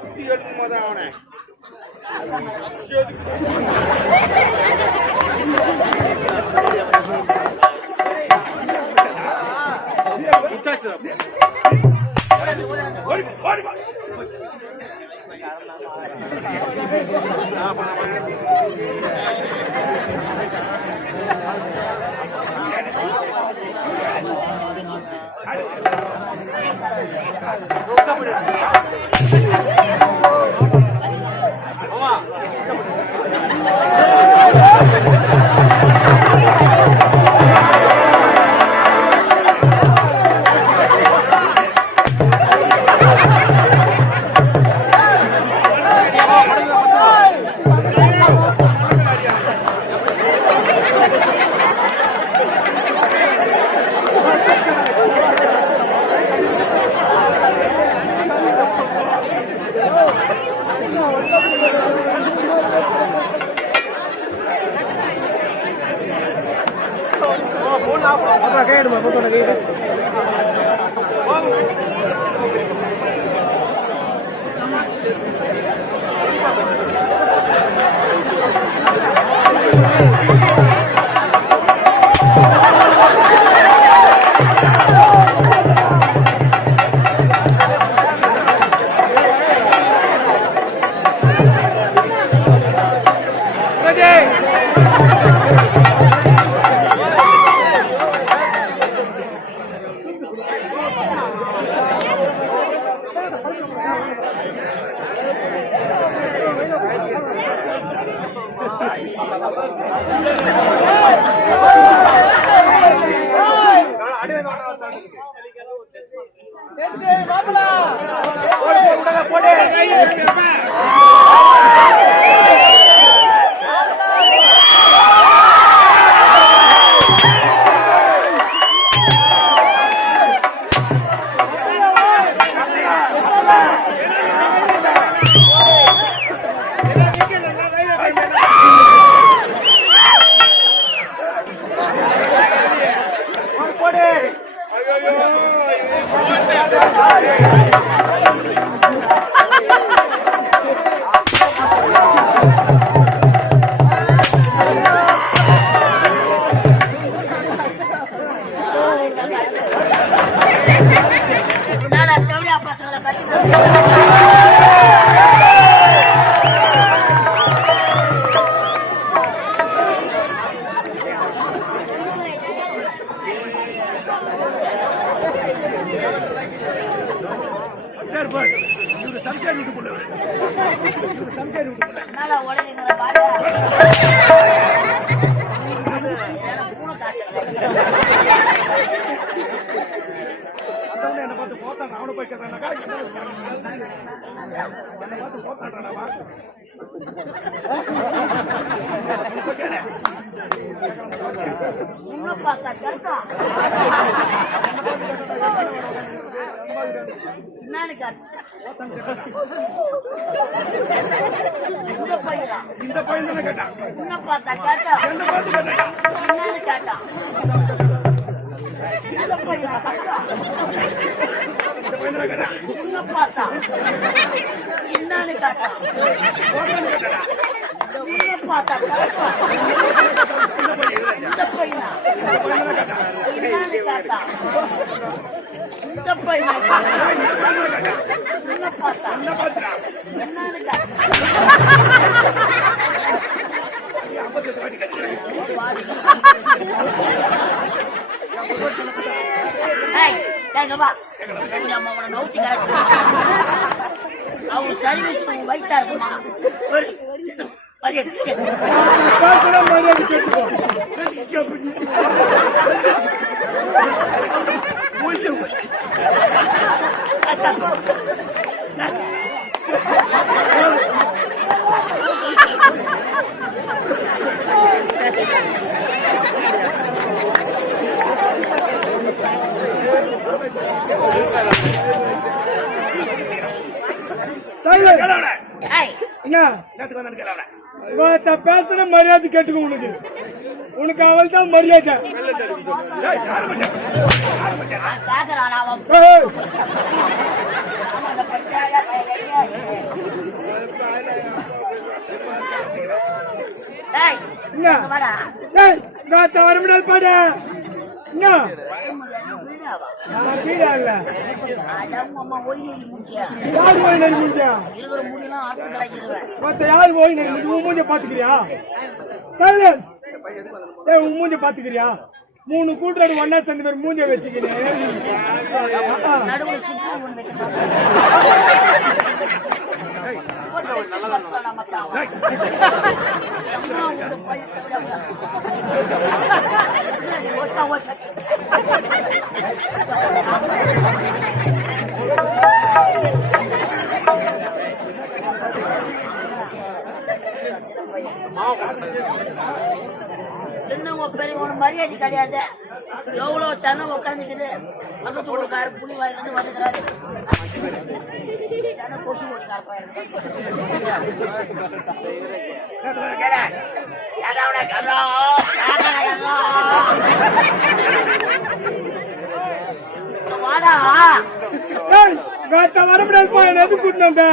குத்தி எடுக்கும் போது அவனை இந்த பையன் தானே கேட்டான். உன்னை பார்த்தா கேட்டா என்ன பார்த்து கேட்டான். என்னன்னு கேட்டான். இந்த பையன் கேட்டா. இந்த பையன் தானே கேட்டான். உன்னை பார்த்தா என்னன்னு கேட்டான். உன்னை பார்த்தா கேட்டா. இந்த பையனா என்னன்னு கேட்டான். இந்த பையன் உன்னை பார்த்தா என்னன்னு கேட்டான். அவங்க சர்வீஸ் வயசா இருக்குமா பேசுற மரியாதை கேட்டுக்க உனக்கு உனக்கு அவள் தான் மரியாதை. வர முடியாது பாடு என்ன மூஞ்ச பாத்துக்கிறியா? மூஞ்ச பாத்துக்கிறியா? 3 கூட்டுறாடி ஒன்னா சேர்ந்த பேர் மூஞ்ச வச்சுக்கிறேன். சின்னவங்க பெரியவங்க மரியாதை கிடையாது. எவ்வளவு சனம் உட்காந்துக்குது. பக்கத்து ஊருக்காரு புலி வாயிலிருந்து வந்துக்கிறாரு. கொசு ஓட்டுக்கார வாடா வர முடியாது. எது கூட்டினங்க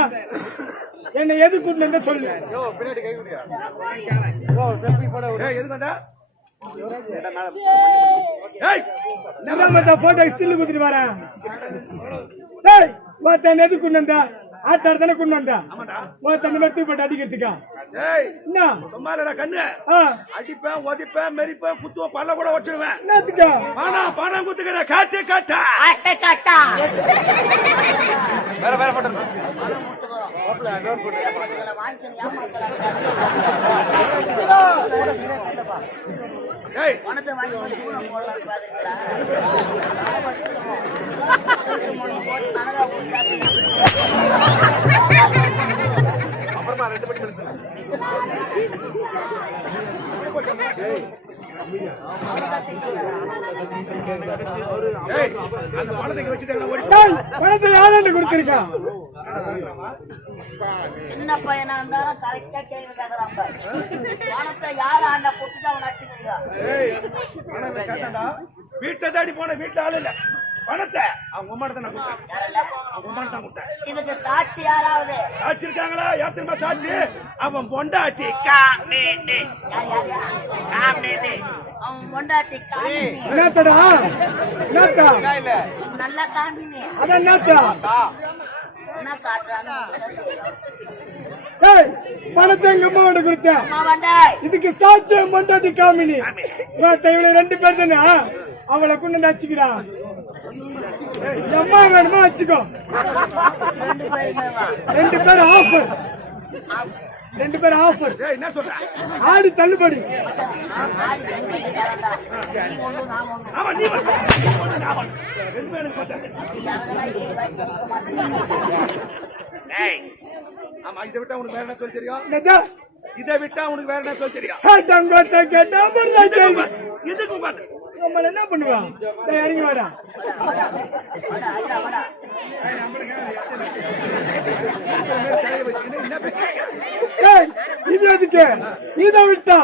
என்ன எது கூட்டின சொல்லு. போட்டோ ஸ்டில் குடுத்துட்டு வரேன். எது கொண்டு வந்தா ஆட்டாடு தானே கொண்டு வந்தா அந்த மாதிரி தூக்கி போட்டு அடிக்கிறதுக்கா? அடிப்பேன் உதைப்பேன் மெரிப்பேன் குத்துவேன் பல்ல கூட வச்சிருவேன். என்னத்துக்கா? பணம் குத்துக்கிறேன். காட்டு காட்டா வேற வேற போட்டு பணத்தை வாங்கி அப்புறமா 2 மணி பணத்தை யாரு கொடுத்திருக்கா? சின்ன பையனா இருந்தாலும் கரெக்டா கேள்வி கேட்கறாங்க. பணத்தை யாரு ஆண்ட கொடுத்துட்டு அவன் அடிச்சுக்கிறீங்க. வீட்டை தாடி போன வீட்டு ஆளு இல்ல. பணத்தை அவங்க உமாட்ட தான் கொடுத்தேன். இதுக்கு சாட்சி யாராவது சாட்சி இருக்காங்களா? யார் தெரியுமா சாட்சி? அவன் பொண்டாட்டி அவன் பொண்டாட்டி நல்லா காமினி என்ன காட்டுறான்னு பணத்தை எங்க அம்மாவோட கொடுத்தேன். இதுக்கு சாட்சி பொண்டாட்டி காமினி. 2 பேர் தானே அவளை கொண்டு வச்சுக்கிறா. அம்மா வேணுமா வச்சுக்கோ. 2 பேர் ஆஃபர். 2 பேர் ஆஃபர். என்ன சொல்ற? ஆடி தள்ளுபடி. ஆமா இதை விட்டா உனக்கு வேற என்ன சொல்லி தெரியும்? இதை விட்டா உனக்கு வேற என்ன சொல்லி தெரியும்? எதுக்கு பாத்து நம்மள என்ன பண்ணுவான்? இறங்கி வாடா. இது எதுக்கு? இதை விட்டா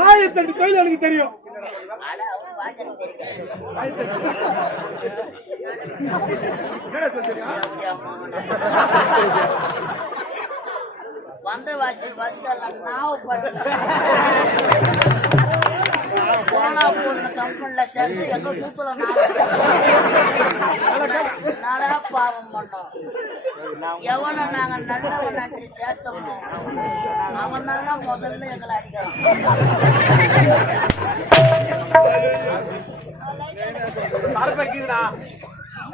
1008 தொழில் எனக்கு தெரியும். வந்த வாசி பஸ் போனா போன கம்பெனில சேர்ந்து எங்க சூத்துல நாளா பாவம் பண்ணோம். எவனை நாங்க நல்லவன் நினைச்சு சேர்த்தோமோ அவன் தான் முதல்ல எங்களை அடிக்கிறான்.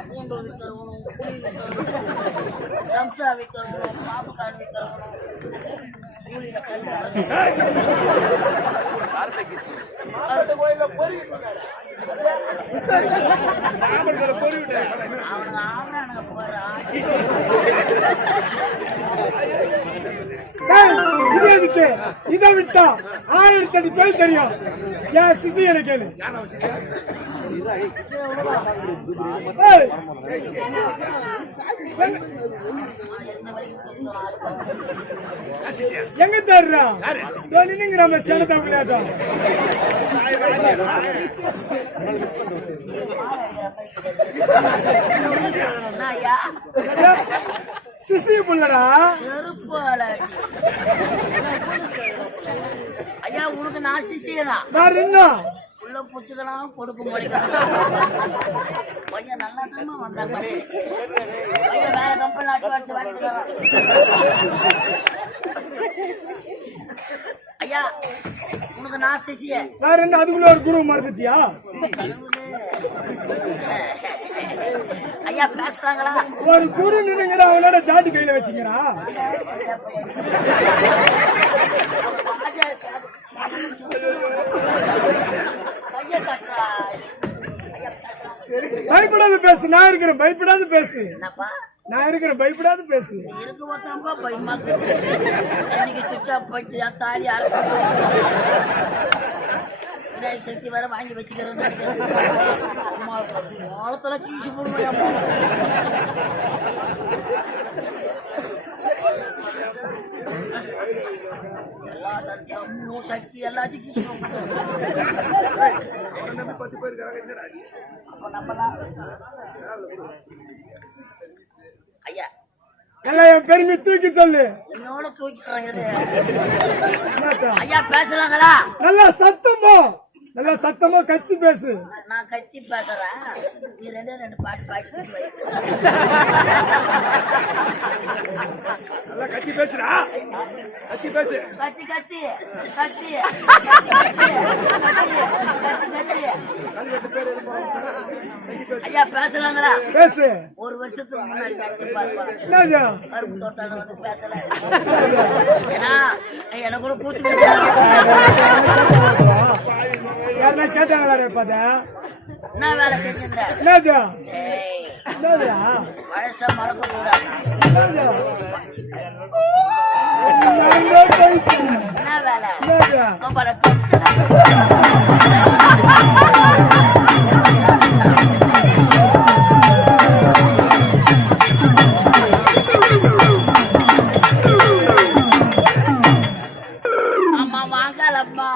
பூண்டு விற்கிறவனும் புளி விற்கிறவனும் சம்சா விற்கிறவனும் பாப்புக்கான் விற்கிறவனும் சூழில கல் அவனுக்கு ஆவணானுங்க போறான். இதை விட்டா 1008 தொழில் தெரியும். என் சிசி எனக்கு ஏய், எங்க தேடுறா நீங்க நம்ம சேனத்தை விளையாட்டோம் ஐயா சிசி புள்ளடா செருப்பால ஐயா உனக்கு நான் சிசியனா வேற என்ன உள்ள பூச்சிதெல்லாம் கொடுக்க முடியும் பையன் நல்லா தானே வந்தாங்க பையன் வேற கம்பெனி அட்வான்ஸ் வாங்கிக்கிறான் ஐயா உனக்கு நான் சிசிய வேற என்ன அதுக்குள்ள ஒரு குரு மறந்துட்டியா ஐயா பேசுறாங்களா ஒரு குரு நின்னுங்கடா அவனோட ஜாதி கையில வச்சுக்கிறா கைய கட்டுறா ஐயா பேசுறாங்க பயப்படாத பேசு நான் இருக்கிறேன் பயப்படாத பேசு என்னப்பா நான் இருக்கிறேன் பயப்படாத பேசு இருக்கு ஒருத்தம்பா பயமாக்கு இன்னைக்கு சுவிட்ச் ஆஃப் பண்ணிட்டு என் தாலி அரைக்க விநாயக சக்தி வேற வாங்கி வச்சுக்கிறேன் அம்மா மோளத்துல கீசு போடுவோம் அம்மா எல்லா சக்தி எல்லாத்தையும் கீசு அப்ப நம்பலாம் ஐயா எல்லாம் என் பெருமை தூக்கி சொல்லு என்னோட தூக்கிறாங்க ஐயா பேசுறாங்களா நல்லா சத்தமா கத்தி பேசு நான் கத்தி பேசுறேன் நீ ரெண்டு பாட்டு பாட்டு நல்லா கத்தி பேசுறா கத்தி பேசு கத்தி கத்தி கத்தி கத்தி ஐயா பேசுறாங்களா பேசு ஒரு வருஷத்துக்கு முன்னாடி நினைச்சு பாருப்பா என்னது கருப்பு தோட்டான வந்து பேசல ஏன்னா எனக்கு கூட கூத்து யாருன்னா கேட்டாங்களா பாத என்ன வேலை செஞ்சிருந்த என்னது ஏய் என்னதுடா பழச மறக்க கூடாது என்ன வேலை உங்களை அம்மா வாங்கலம்மா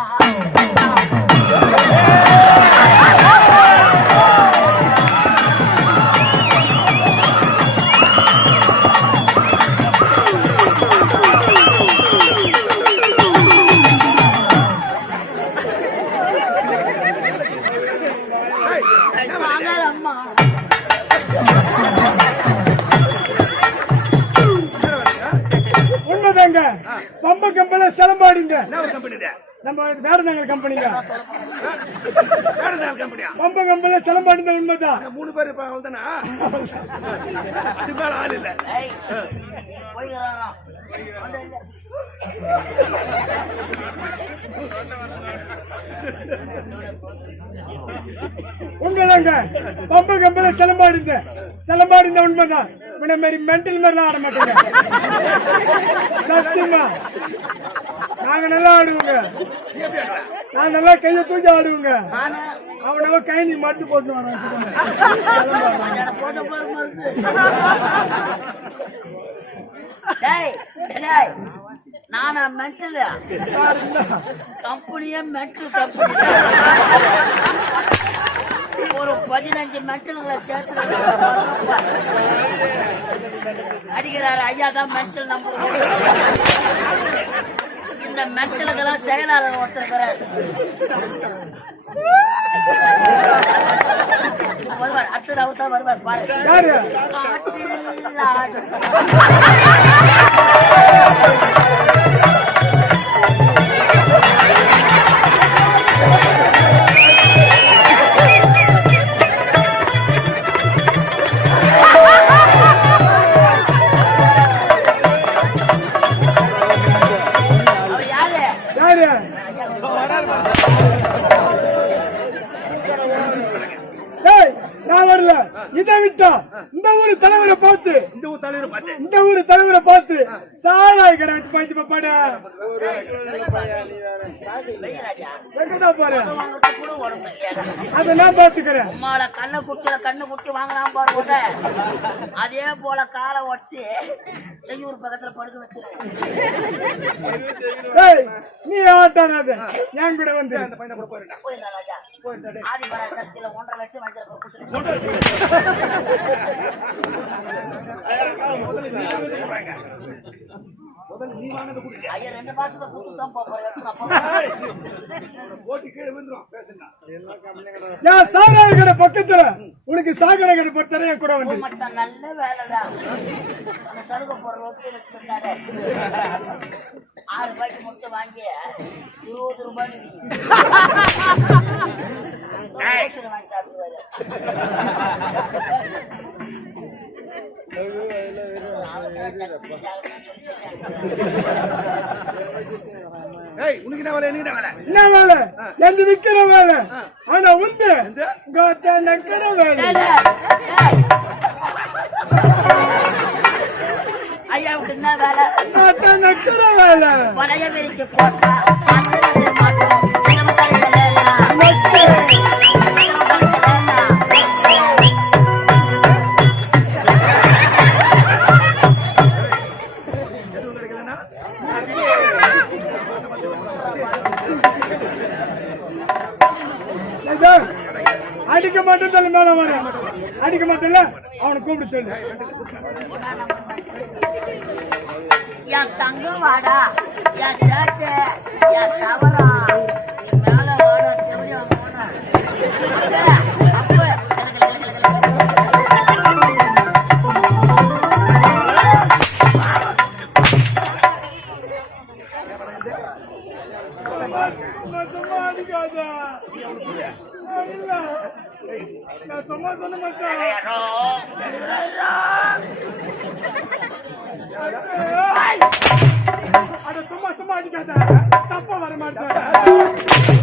வாங்கலம்மா உண்மைதாங்க பம்ப கம்பெனில சிலம்பாடிங்க என்ன ஒரு கம்பெனி இது நம்ம வேடநகர் கம்பெனிங்க வேற நாள் கம்பெனியா பம்ப கம்பெனில சிலம்பாடிங்க உண்மைதான் 3 பேர் இப்ப அவள்தானா அது மேல ஆள் இல்ல ஏய் போய்கிறாராம் உண்மைதாங்க பம்ப கம்பெனில சிலம்பாடிங்க உண்மைதான் இவனை மாரி மென்டல் மாதிரிலாம் ஆட மாட்டேங்க சத்தியமா நாங்க நல்லா ஆடுவோங்க நான் நல்லா கையை தூக்கி ஆடுவோங்க நானு அவனவ கை நீ மட்டும் போட்டு வரான் போட்ட போற மருந்து டேய் டேய் நானா மென்டல் கம்பெனியே மென்டல் கம்பெனி ஒரு 15 மென்டல்களை சேர்த்து அடிக்கிறாரு ஐயா தான் மென்டல் நம்பர் இந்த மென்டலுக்கெல்லாம் செயலாளர் ஒருத்தர் வருவார் அடுத்தது அவர் தான் வருவார் பாரு காட்டில் ஆடு நான் வரல இதை விட்டா இந்த ஊரு தலைவரை பார்த்து இந்த ஊர் தலைவர் வருது இந்த ஊரு தலைவரை பார்த்து சாராய் கடை வச்சு பாய்ச்சி பாப்பாடா வெய்யராஜா எங்கதான் பாரு வாங்குறது கூட உடம்பு முடியாது அதை நான் பாத்துக்கிறேன் அம்மால கண்ணை குட்டி வாங்கினாம பாருங்க அதே போல காலை உடச்சு செய்யூர் பக்கத்துல படுக்க வச்சிருக்கோம் நீ ஆட்டானாத என் கூட வந்து அந்த பையனை கூட போயிருந்தா போயிருந்தா ராஜா போயிருந்தாடே ஆதிபரா சக்தியில 1.5 லட்சம் வாங்கிருக்க முதல்ல நீ வாங்கினது குடி ஐயா 2 மாசத்துல கூட்டு தான் போறேன் ஓட்டி கீழே விழுந்துரும் பேசுனா நான் சாராய் கடை பக்கத்துல உனக்கு சாகர கடை பத்தர என் கூட வந்து மச்சான் நல்ல வேலைதான் அந்த சருக போற ரோட்டில வச்சுக்கிட்டாரு 6 ரூபாய்க்கு முட்டை வாங்கி 20 ரூபாய் வாங்கி சாப்பிடுவாரு உனக்கு என்ன வேலை என்ன வேலை என்ன வேலை எந்த விக்கிற வேலை ஆனா உண்டு நக்கிற வேலை ஐயாவுக்கு என்ன வேலை நக்கிற வேலை வளைய விரிச்சு போட்டா அடிக்க மாட்டேன் மேல வர அடிக்க மாட்டேன்ல அவனை கூப்பிட்டு சொல்லு என் தங்கம் வாடா என் சேட்டு என் சவரா மேல வாடா எப்படி நான் சும்மா சொன்ன மாட்டேன் அட சும்மா சும்மா அடிக்காத தப்பா வர மாட்டேன்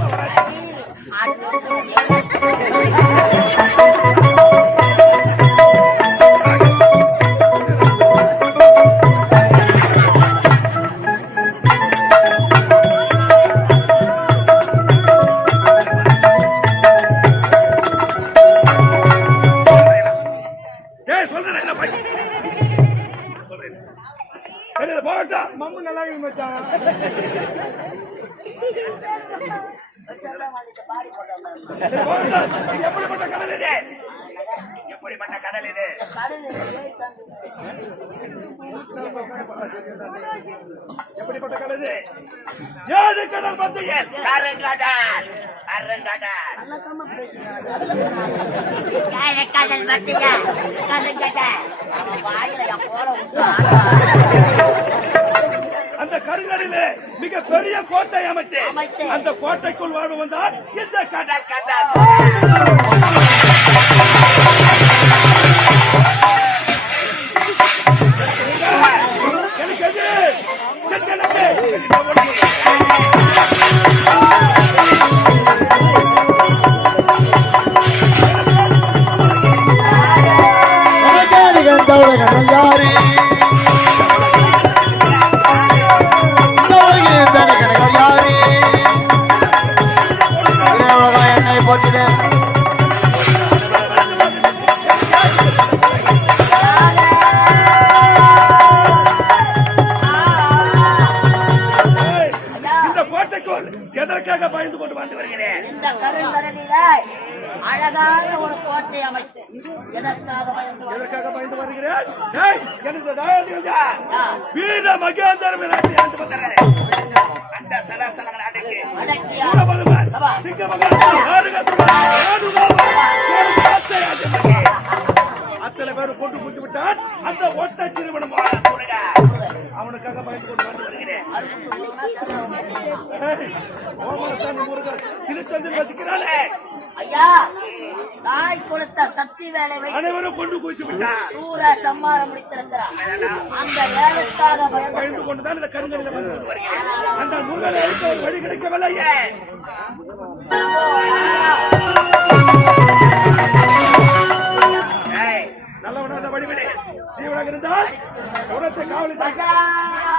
மம்மு நல்லா இருக்கு மச்சான் எப்படிப்பட்ட கடல் இது எப்படிப்பட்ட கடல் இது எப்படிப்பட்ட கடல் இது ஏழு கடல் மத்தியில் கருங்கடல் அந்த கருங்கடலிலே மிக பெரிய கோட்டை அமைத்து அந்த கோட்டைக்குள் வாழ்வு வந்தால் இந்த கடல் கடல் எதற்காக பயந்து கொண்டு வந்து வருகிறேன் இந்த கருங்கடலில அழகான ஒரு கோட்டை அமைத்து எதற்காக பயந்து வருகிறேன் எனது தயாரியா வீர மகேந்திரம் ஆண்டு வந்தாரே அந்த சலசலங்கள் அடக்கி அத்தனை பேரும் கொண்டு குடித்து விட்டான் அந்த ஒட்ட சிறுவனம் அவனுக்காக பயந்து கொண்டு வந்து வருகிறேன் திருச்சந்தில் வசிக்கிறானே ஐயா தாய் கொடுத்த சக்தி வேலை அனைவரும் கொண்டு குவித்து விட்டார் சூர சம்மாரம் முடித்திருக்கிறார் அந்த வேலைக்காக பயந்து கொண்டுதான் இந்த கருங்கடலை வந்து வருகிறேன் அந்த முருகனை அழைக்க ஒரு வழி கிடைக்கவில்லையே நல்லவனா வடிவிலே தீவிரம் இருந்தால் உரத்தை காவலி